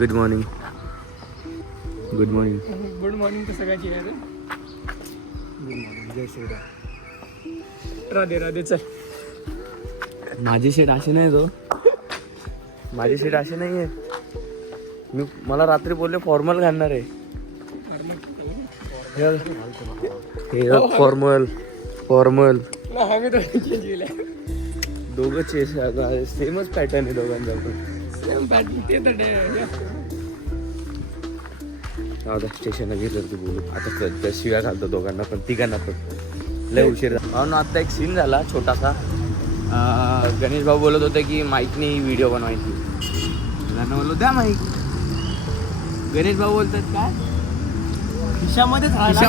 Good morning. Good morning. Good morning तर सगळ्याची आहे रे. Good morning. जय श्रीराम. राधे राधे. चल. माझी शेट अशी नाही तो. माझी शेट अशी नाही आहे. मला रात्री बोलले फॉर्मल घालणार आहे. फॉर्मल फॉर्मल चेंज केलाय. दोघं सेमच पॅटर्न आहे दोघांचा पण. सेम पॅटर्न ते तर स्टेशनला गेलं तू बोलू आता शिव्या घालतो दोघांना पण तिघांना पण लय उशीर म्हणून आता एक सीन झाला छोटासा. गणेश भाऊ बोलत होते की माईकनी व्हिडिओ बनवायची. त्यांना बोललो द्या माईक. गणेश भाऊ बोलतात काय खिशामध्ये राहिला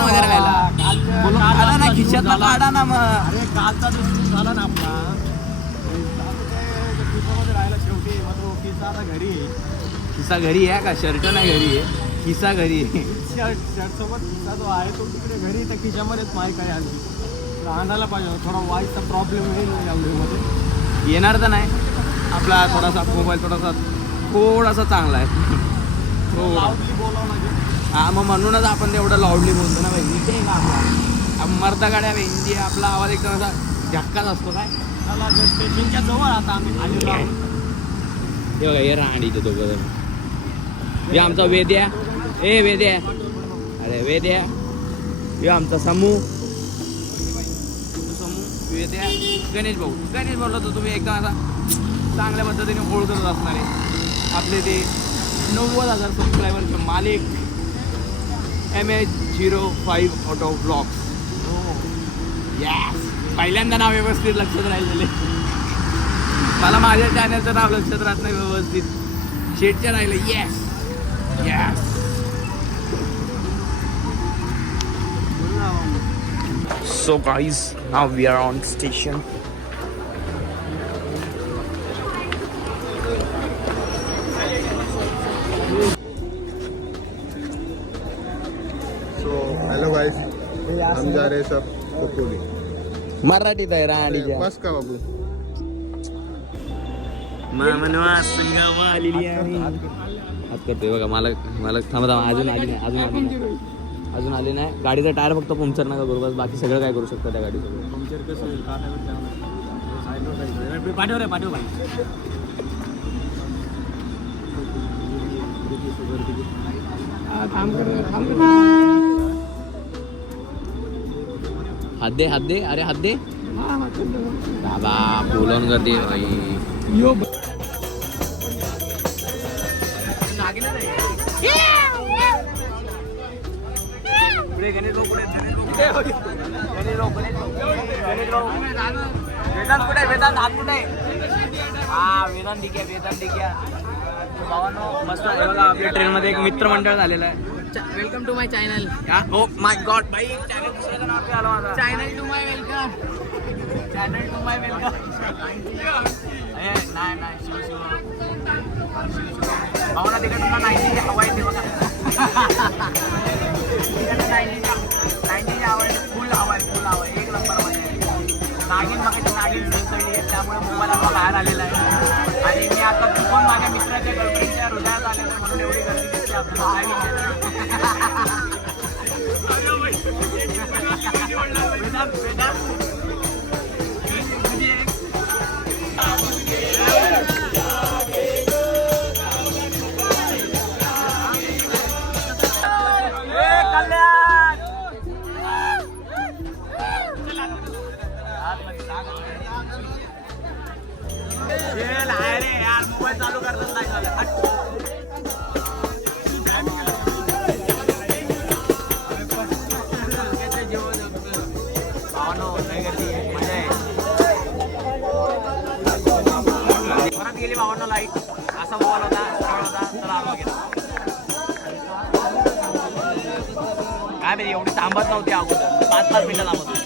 ना खिशातला काढा ना मग. अरे कालचा दिवस झाला ना आपला. खिशामध्ये राहिला शेवटी. मग खिसा आता घरी आहे. खिसा घरी आहे का? शर्ट नाही घरी आहे. खिसा घरी आहे. शर्ट सोबत खिसा जो आहे तो तिकडे घरी. त्या खिशामध्येच माईक आहे. आधी आणायला पाहिजे. थोडा वाईटचा प्रॉब्लेम येईल या व्हिडिओमध्ये. येणार तर नाही. आपला थोडासा मोबाईल थोडासा चांगला आहे. लाऊडली बोलावं लागेल. हा मग म्हणूनच आपण तेवढं लाऊडली बोलतो ना भाई. इथे आहे का आपला मर्दा गाड्या वेंदी आपला आवाज एकदम असा झक्काच असतो काय. त्याला स्टेशनच्या जवळ आता आम्ही आलेलो आहोत. हे बघा हे राहणीचे दोघं जण. हे आमचा वेद्या. ए वेद्या. अरे वेद्या. हे आमचा समूह. वेद्या. गणेश भाऊला तर तुम्ही एकदम असा चांगल्या पद्धतीने ओळखत असणार आहे. आपले ते 90,000 सबस्क्रायबरचे मालिक MH05 ऑटो ब्लॉग्स. यस. पहिल्यांदा नाव व्यवस्थित लक्षात राहिलेले. मला माझ्या चॅनलचं नाव लक्षात राहत नाही व्यवस्थित. शेटच्या राहिलं. Yes yes. So guys, now we are on station. Hello guys, हम जा रहे सब खोपोली. मराठीत आहे राणीच्या. बस का बाबू. मामनवा संगावा आलेली आहे. हात करतोय बघा. मला थांबा अजून आली नाही. गाडीचा टायर फक्त पंक्चर नका करू. बस बाकी सगळं काय करू शकतो त्या गाडीचं. पंक्चर कसं होईल? पाठव रे पाठव भाई. हात दे. अरे हात दे बाबा. बोलवून करते भाई. वेदांत हात कुठे? हा वेदांत ठीक आहे. भावांनो मस्त आहे बघा. आपल्या ट्रेन मध्ये एक मित्रमंडळ झालेलं आहे. Welcome to my channel. Oh my God भाई. चॅनल दुसऱ्याचं नाव आलं माझं. Channel to my welcome. नाही शिव भावना तिकडे तुला 90 हवा येते बघा. तिकडे 90 आवड. फुल हवा आहे. एक नंबर मध्ये नागिन सळसळली आहे. त्यामुळे मोबाईलला बाहेर आलेला आहे. आणि मी आता चुकून माझ्या मित्राच्या गर्लफ्रेंडच्या हृदयात आलेलं आहे. म्हणून एवढी गर्दी दिसते आपल्याला. मोबाईल चालू करतात नाही. परत गेली भावांना लाईट. असा मोबाईल होता. चला आलो गेला. काय माहिती एवढी थांबत नव्हती अगोदर. 5-5 मिनिटं थांबत होती.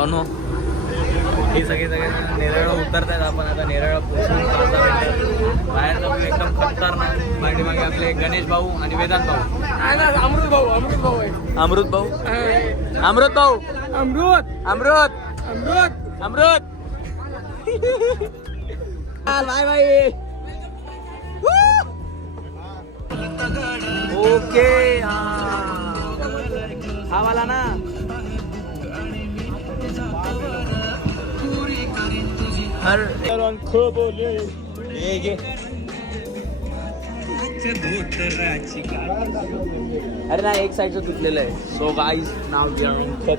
भावनो हे सगळे नेरळ उतरतात. आपण आता नेरळ पोहोचून 5-10 मिनिटं बाहेर जाऊ. एकदम खतरनाक. पाठीमागे आपले गणेश भाऊ आणि वेदांत भाऊ. अमृत भाऊ आहे अमृत भाऊ अमृत भाऊ Amrit Amrit Amrit Amrit bye bye. Okay हा वाला ना. अरे ना एक साईडचं तुटलेलं आहे. So guys now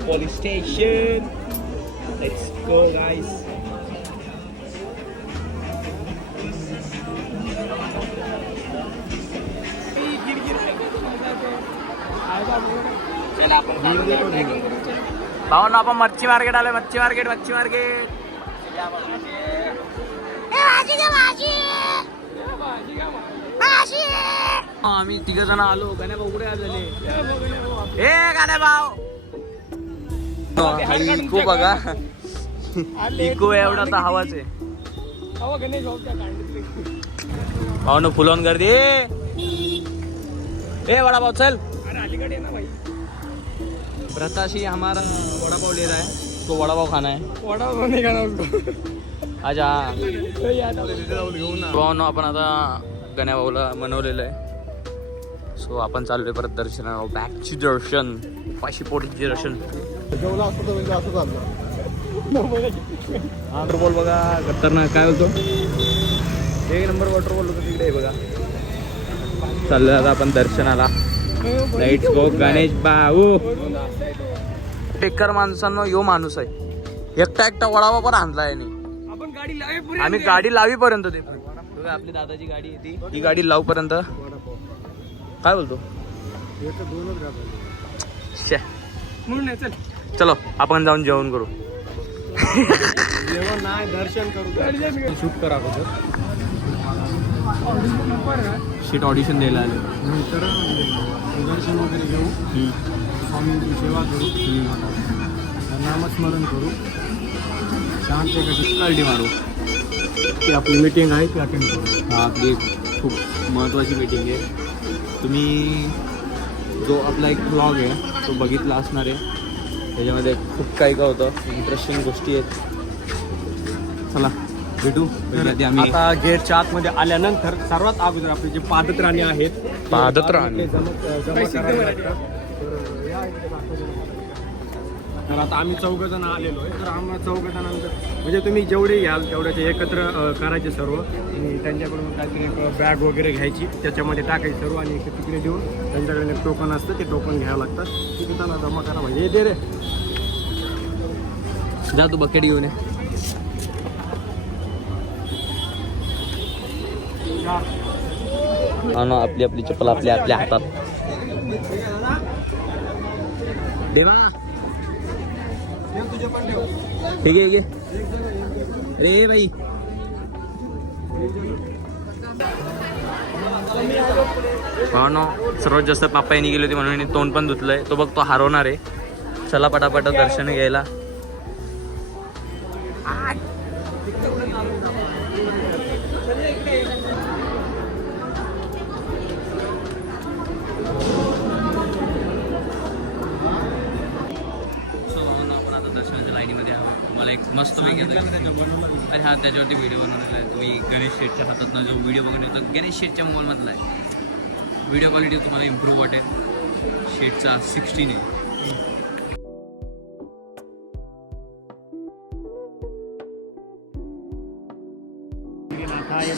police station. Let's go guys. Bhavana आपण मच्छी मार्केट आलोय. मच्छी मार्केट आम्ही 3 जण आलो. गाण्या भाऊ कुठे आलेले? हे गाण्या भाऊ इको बघा. इको एवढा तर हवाच आहे. भाऊ फुलवून गर्दी. ए वड़ा पाव चल. अलीकडे ना भाई प्रताशी हमारा वड़ा पाव ले रहा है. तो वड़ा पाव खाना है. वडा पाव नाही खाना उसको. अच्छा घेऊन ना. भाऊ आपण आता गण्या भाऊला मनवलेलं आहे. सो आपण चाललोय परत दर्शनाला. बॅकची दर्शन. पाशी पोटीचे दर्शन. जेवला असतं तर म्हणजे असं चाललं. वॉटरफॉल बघा खतरनाक. काय बोलतो 1 नंबर वॉटरफॉल होतं तिकडे बघा. चाललोय आता आपण दर्शनाला. लेट्स गो गणेश भाऊ. बेकार माणसांनो यो माणूस आहे. एकटा वडावा पण आणला आहे. आपण गाडी लावे. आम्ही गाडी लावीपर्यंत ते आपली दादाची गाडी आहे ती. ही गाडी लावपर्यंत काय बोलतो. शे. म्हणून नाही चल. चलो आपण जाऊन जेवण करू. जेवण नाही दर्शन करू. शूट करा शीट ऑडिशन द्यायला आले. नंतर दर्शन वगैरे घेऊ. स्वामींची सेवा करू. नामस्मरण करू. शांत अल्टी मारू. ती आपली मीटिंग आहे ती अटेंड करू. हा आपली खूप महत्त्वाची मीटिंग आहे. तुम्ही जो आपला एक ब्लॉग आहे तो बघितला असणार आहे. त्याच्यामध्ये खूप काही काय होतं. इंटरेस्टिंग गोष्टी आहेत. चला भेटू. आम्ही आता गेटच्या आतमध्ये आल्यानंतर सर्वात अगोदर आपले जे पादत्राणे आहेत. पादत्राणे तर आता आम्ही 4 जण आलेलो आहे. तर आम्हाला 4 जणांनंतर म्हणजे तुम्ही जेवढे याल तेवढ्याचे एकत्र करायचे सर्व. आणि त्यांच्याकडून काहीतरी एक बॅग वगैरे घ्यायची. त्याच्यामध्ये टाकायची सर्व. आणि एक तिकडे देऊन त्यांच्याकडे एक टोकन असतं. ते टोकन घ्यावं लागतं. तिथे त्यांना जमा करा. म्हणजे दे रे जा तू बकेट घेऊन ये. आपली आपली चप्पल आपल्या आपल्या हातात. देवा ठीक आहे. अरे भाई भावनो सर्वात जास्त पापाईने गेली होती म्हणून तोंड पण धुतलंय. तो बघ तो हरवणार आहे. चला पटापट दर्शन घ्यायला. मला एक मस्त पैकी अरे हा त्याच्यावरती व्हिडिओ बनवलेला आहे. तुम्ही गणेश शेठच्या हातातनं जो व्हिडिओ बघून येतो गणेश शेठच्या मॉलमधला आहे. व्हिडिओ क्वालिटी तुम्हाला इम्प्रूव्ह वाटेल. शेठचा 16 आहे.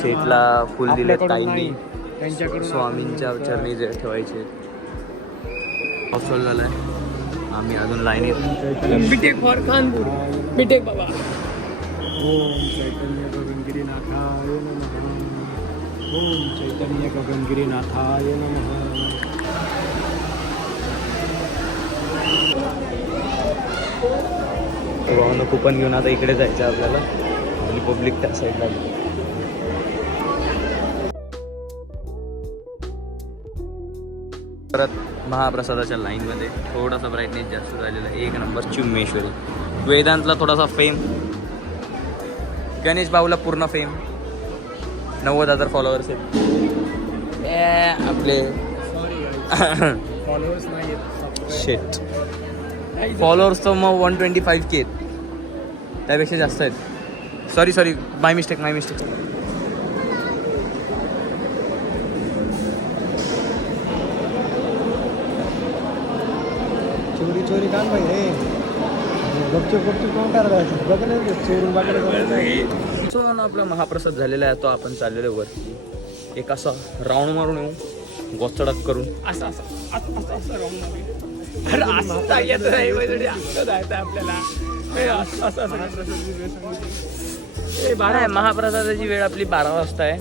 शेठला फुल दिले ताईंनी. त्यांच्याकडून स्वामींच्या चरणी जे ठेवायचे. ऑफसोल झालाय. आम्ही अजून लाईनीत. BTech for Kanpur. बीटेक बाबा. ओम चैतन्य गगनगिरीनाथाय नमः. ओम चैतन्य गगनगिरीनाथाय नमः. भावनं कुपन घेऊन आता इकडे जायचं आपल्याला. आणि पब्लिक त्या साईडला. परत महाप्रसादाच्या लाईनमध्ये थोडासा ब्राईटनेस जास्त झालेला आहे. 1 नंबर चिम्मेश्वरी. वेदांतला थोडासा फेम, गणेश भाऊला पूर्ण फेम, 90,000 फॉलोअर्स आहेत आपले. फॉलोअर्स नाही शेट फॉलोअर्स तर मग 125K आहेत, त्यापेक्षा जास्त आहेत. सॉरी माय मिस्टेक. चोरी काम पाहिजे गपचूप कोण करायचं बघायला चोरून बघायला. सो ना आपला महाप्रसाद झालेला आहे, तो आपण चाललेलो वरती एक असा राऊंड मारून येऊ गोचडक करून. असं राऊंड आपल्याला. महाप्रसादाची वेळ आपली 12 वाजता आहे.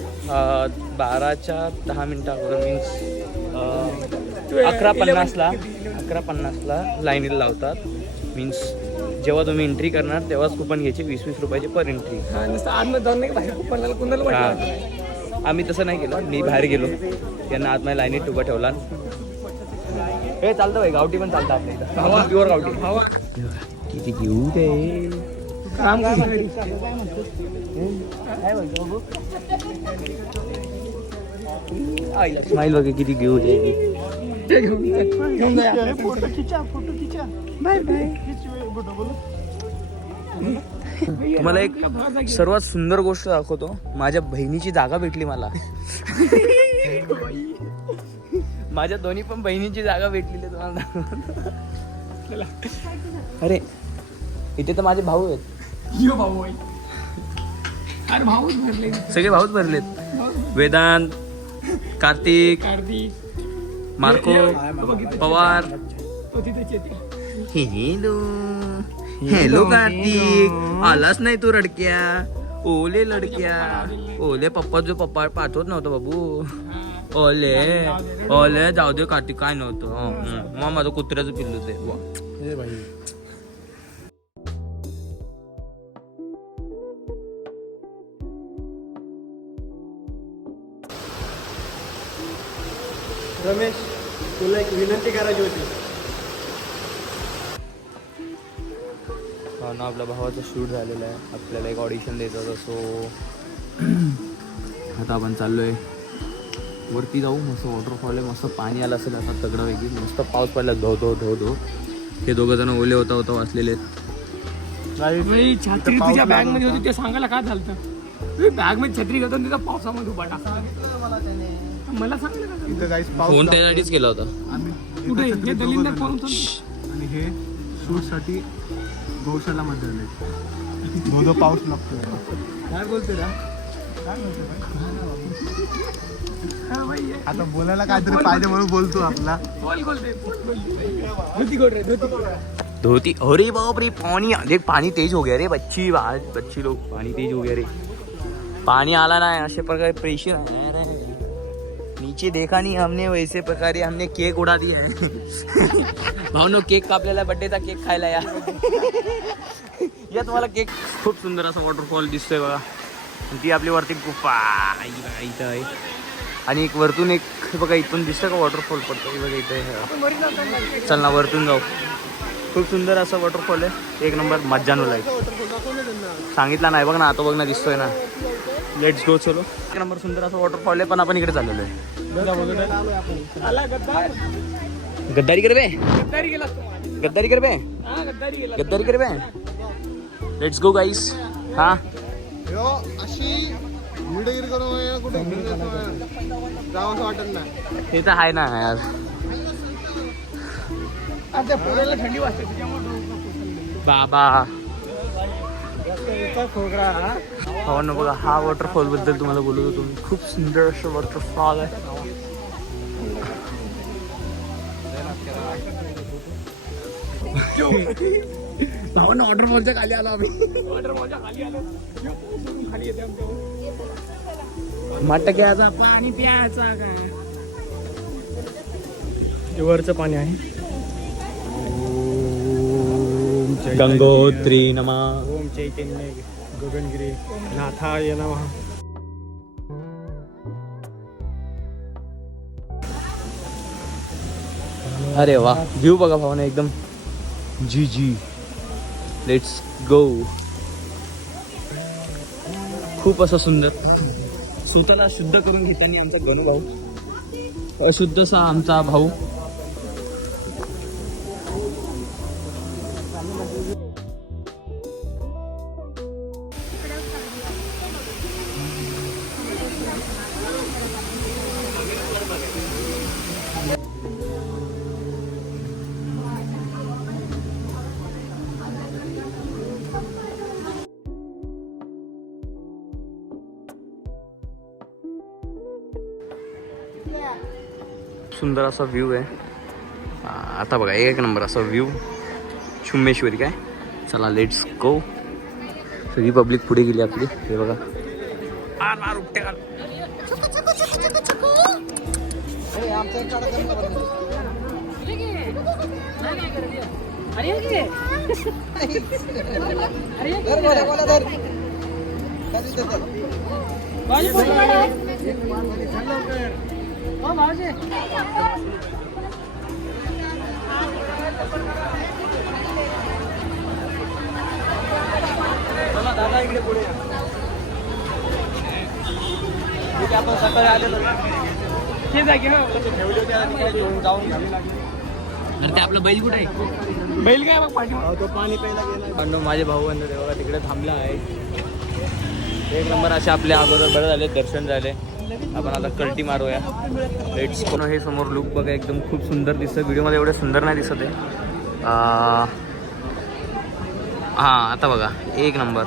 12च्या 10 मिनिटं अगोदर मीन्स 11:50ला लाईनीला लावतात. मीन्स जेव्हा तुम्ही एंट्री करणार तेव्हाच कुपन घ्यायचे 20-20 रुपयाचे पर एंट्री. आम्ही तसं नाही केलं, मी बाहेर गेलो, त्यांना आतमध्ये लाईनीत उभा ठेवला. हे चालतं भाई, गावठी पण चालतं आपल्या इथं, प्युअर गावठी. किती घेऊ दे स्माईल वगैरे किती घेऊ दे. तुम्हाला एक सर्वात सुंदर गोष्ट दाखवतो. माझ्या बहिणीची जागा भेटली मला. माझ्या दोन्ही पण बहिणीची जागा भेटलेली तुम्हाला. अरे इथे तर माझे भाऊ आहेत. सगळे भाऊच भरलेत. वेदांत, कार्तिक, मार्को, पवार. हॅलो कार्तिक, आलाच नाही तू रडक्या. ओले लडक्या, ओले पप्पा जो पप्पा पाठवत नव्हतं बाबू. ओले जाऊ दे कार्तिक, काय नव्हतं. मग माझं कुत्र्याचं पिल्लू ते. रमेश, तुला एक विनंती करायची होती. हा ना, आपल्या भावाचं शूट झालेलं आहे, आपल्याला एक ऑडिशन द्यायचं होतं. सो आता आपण चाललोय वरती जाऊ. मस्त वॉटरफॉल आहे, मस्त पाणी आलं असेल आता तगडं वेगळी. मस्त पाऊस पडला, धो धो धो धो. हे दोघं जण ओले होता वाचलेले आहेत. छत्री तुझ्या बॅग मध्ये होती ते सांगायला काय झालं. बॅग मध्ये छत्री होतं तिथं पावसामध्ये उभा टाकला. मला सांगितलं फोन त्यासाठीच केला होता. कुठे हे दलिंदर फोन होतं आणि हे शूटसाठी गौशाला मध्ये धो पाऊस लागतो. काय बोलते रा, काय बोलते आता बोलायला काहीतरी पाहिजे म्हणून बोलतो आपला. धोती. अरे बाप रे, पानी देख, पानी तेज हो गया रे. बच्ची लोग, पानी तेज हो गया रे. पानी आला ना अशा प्रकारे प्रेशर आहे. नीचे देखा नहीं हमने, वैसे प्रकारे हमने केक उडा दिया है. भावनो केक कापलेला, बर्थडेचा केक खायला या. या तुम्हाला केक. खूप सुंदर असा वॉटरफॉल दिसतोय बघा. ती आपली वरती गुफा इथं आहे. आणि एक वरतून एक बघा, इथून दिसतं का वॉटरफॉल पडतो बघा इथं. चल ना वरतून जाऊ. खूप सुंदर असं वॉटरफॉल आहे, एक नंबर. मज्जानो लाईक सांगितला नाही बघ ना, आता बघ ना दिसतोय ना. Let's go. चलो. एक नंबर सुंदर असं वॉटरफॉल आहे, पण आपण इकडे चाललेलो आहे. गद्दारी कर बे, गद्दारी कर बे. लेट्स गो गाईस. हा अशी वीडगिरी करून कुठे जावं असं वाटत नाही. हे तर आहे ना यार. थंडी वाजते बाबा हो ना बघा, हा वॉटरफॉल बद्दल तुम्हाला बोलत होतो मी. खूप सुंदर असं वॉटरफॉल आहे. भावांना वॉटरफॉलच्या खाली आलो आम्ही. वॉटरफॉलच्या खाली आलो, खाली येते मट घ्यायचा पाणी प्यायचा का. वरचं पाणी आहे. गंगोत्री नमः. ओम चैतन्य गगनगिरी नाथाय नमः. अरे वा, व्ह्यू बघा भावना एकदम जी. Let's go. खूप असं सुंदर, स्वतःला शुद्ध करून घेताना आमचा गणू भाऊ, अशुद्धसा आमचा भाऊ. सुंदर असा व्ह्यू आहे. आता बघा एक नंबर असा व्ह्यू चुम्मेश्वरी काय. चला लेट्स गो. सगळी पब्लिक पुढे गेली आपली. हे बघा दादा इकडे पुढे आपण सकाळी आलेलो ठेवले होते आणि काय घेऊन जाऊन घ्यावी लागली. अरे ते आपलं बैल कुठे आहे? बैल काय मग पाठी तो पाणी प्यायला गेला. माझे भाऊ बंधू ते बघा तिकडे थांबला आहे. एक नंबर असे आपल्या अगोदर बरं झाले, दर्शन झाले. आपण आता कल्टी मारूया. Let's go. हे समोर लुक बघा एकदम खूप सुंदर दिसतं. व्हिडिओमध्ये एवढं सुंदर नाही दिसत आहे. हां आता बघा एक नंबर.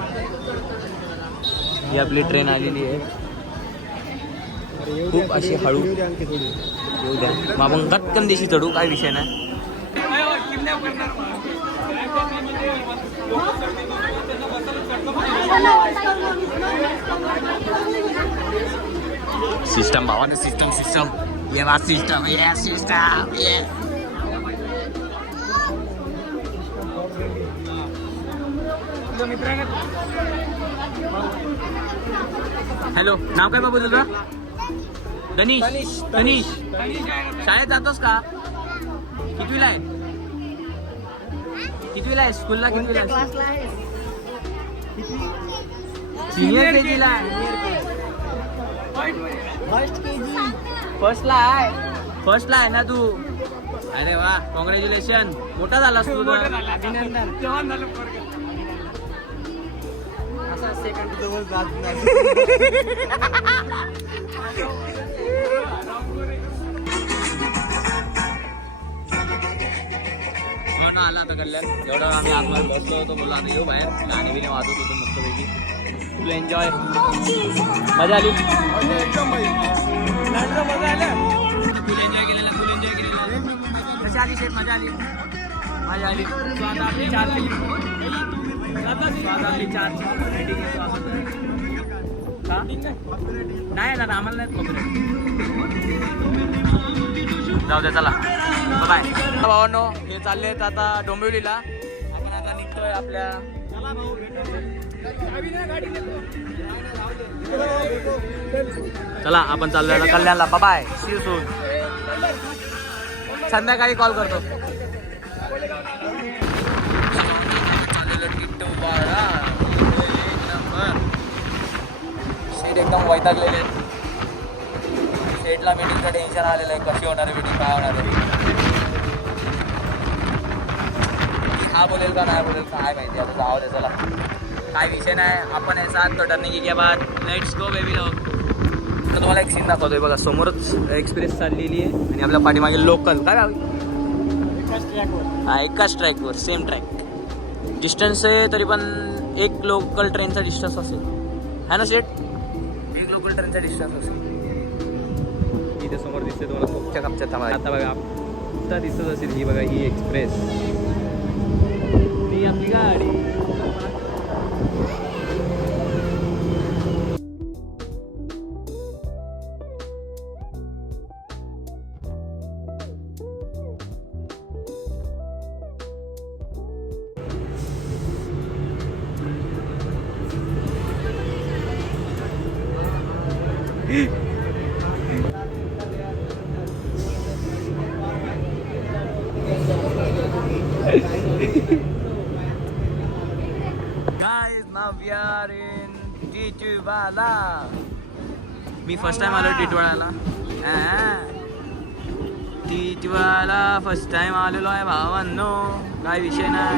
ही आपली ट्रेन आलेली आहे. खूप अशी हळू येऊ द्या. मग आपण गटकन दिशी चढू, काय विषय नाही. सिस्टम भावा, सिस्टम सिस्टम ये बात सिस्टम ये सिस्टम ये. हॅलो, नाव काय बाबू तुझं? दनीश. दनीश शाळेत जातोस का? कितवीला आहे? कितवीला आहे? स्कूलला कितवीला आहे? सिनियर केजी ला आहे. फर्स्टला आहे ना तू? अरे वा, कॉंग्रॅच्युलेशन. मोठा झालास तू. सेकंड जवळ जात नाही. आला तर कल्याण. एवढा आम्ही आतमध्ये बसलो होतो. बोला आता येऊ बाहेर. गाणी बिणी वाजवत होतो मस्तपैकी. फुल एन्जॉय. मजा आली. फुल एन्जॉय केलेला. कशी आली शेत? मजा आली. आता आपली चार नाही ना आम्हाला नाही खबर. जाऊ द्या चला बाय भावांनो. हे चालले आता डोंबिवलीला. आपण आता निघतोय आपल्या. चला आपण चाललोय आता कल्याणला. Bye, see you soon. संध्याकाळी कॉल करतो. सीट एकदम वैतागलेले. सेटला मीटिंगचं टेन्शन आलेलं आहे. कशी होणार आहे मीटिंग, काय होणार आहे, हा बोलेल का नाही बोलेल काय माहिती. आता जाऊ दे चला, काय विषय नाही. आपण याचा आत टर्निंग के बाद लेट्स गो बेबी लव. तर तुम्हाला एक सीन दाखवतोय बघा. समोरच एक्सप्रेस चाललेली आहे आणि आपल्या पाठीमागे लोकल. काय हा एकाच ट्रॅकवर सेम ट्रॅक. डिस्टन्स आहे तरी पण एक लोकल ट्रेनचा डिस्टन्स असेल है ना सेट? एक लोकल ट्रेनचा डिस्टन्स असेल. इथे समोर दिसते तुम्हाला खूपच्या कापच्या थांबा. आता बघा आता दिसत असेल ही बघा ही एक्सप्रेस. ती आपली गाडी. Now we are in Titwala. मी फर्स्ट टाइम आलो टिटवाळाला. टिटवाळा फर्स्ट टाइम आलेलो आहे भावांनो. काय विषय नाही.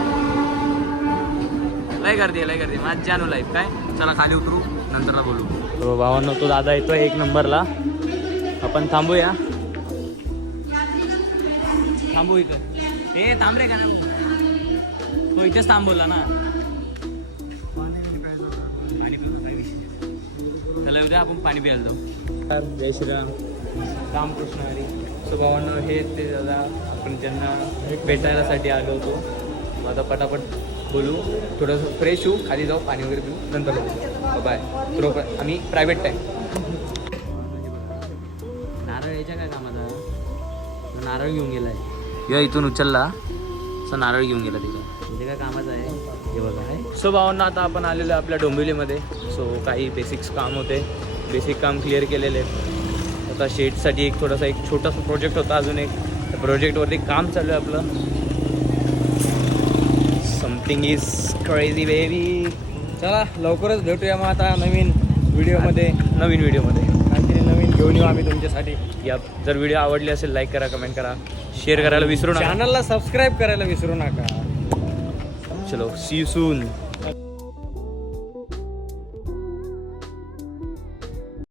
लय गर्दी मजा आणू लाईफ. काय चला खाली उतरू नंतरला बोलू. तो भावांनो तो दादा येतोय 1 नंबरला. आपण थांबूया. थांबू इथं. ए थांब रे का ना. तो इथेच थांबवला ना. चला उद्या आपण पाणी प्यायला जाऊ. जय श्रीराम. रामकृष्ण हरी. सो भावांनो हे ते दादा आपण ज्यांना भेटायलासाठी आलो होतो. मग आता पटापट बोलू. थोडंसं फ्रेश होऊ. खाली जाऊ पाणी वगैरे पिऊ नंतर बघू. बाय. बरोबर आम्ही प्रायव्हेट टाईम. नारळ यायच्या काय कामाचा. नारळ घेऊन गेलाय. या इथून उचलला असं नारळ घेऊन गेला तिला. म्हणजे काय कामाचं आहे हे बघा आहे. सो भावांना आता आपण आलेलो आहे आपल्या डोंबिवलीमध्ये. सो काही बेसिक्स काम होते. बेसिक काम क्लिअर केलेले आहेत. आता शेडसाठी एक छोटासा प्रोजेक्ट होता अजून एक. त्या प्रोजेक्टवरती काम चालू आहे आपलं. Something is crazy baby. चला लवकरच भेटूया मग आता नवीन व्हिडिओमध्ये काहीतरी नवीन घेऊन येऊ आम्ही तुमच्यासाठी. या जर व्हिडिओ आवडली असेल लाईक करा, कमेंट करा, शेअर करायला विसरू नका. चॅनलला सबस्क्राईब करायला विसरू नका. चलो सी यू सून.